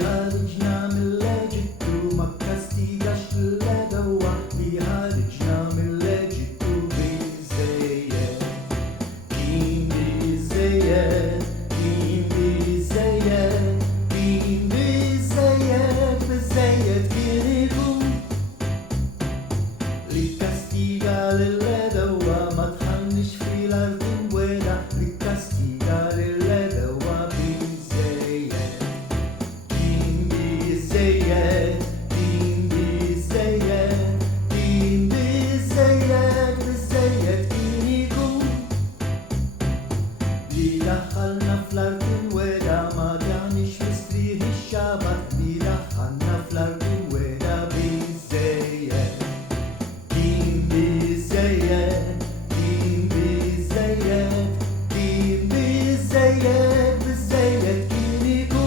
خارجنا من اللي جدو ما كاستيقاش إلا دوا اللي خارجنا من اللي جدو بزيت دين بزيت دين بزيت دين بزيت بزيت كيريكو اللي كاستيقا للي دوا ما تخنش في الأرض ولا اللي كاستيقا للي دوا بزيت دين بزيت دين بزيت دين بزيت بزيت كيريكو اللي دخلنا في الأرض ولا ما دعنش مستريح الشبك اللي دخلنا في الأرض ولا بزيت دين بزيت دين بزيت دين بزيت بزيت كيريكو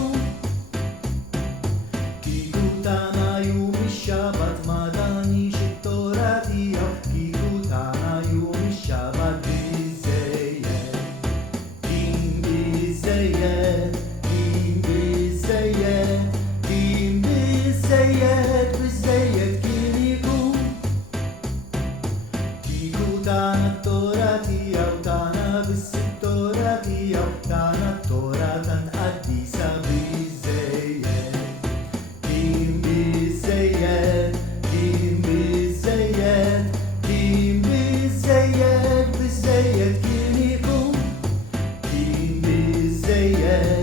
كيكو تانا يوم الشبت ما دانيش التورا ديو كيكو تانا يوم الشبت بزيت دين بزيت دين بزيت دين بزيت بزيت كيريكو كيكو تانا التورا ديو تانا بالستورا ديو تانا التورا تنقديسا بزيت دين بزيت دين بزيت دين بزيت بزيت كيريكو دين بزيت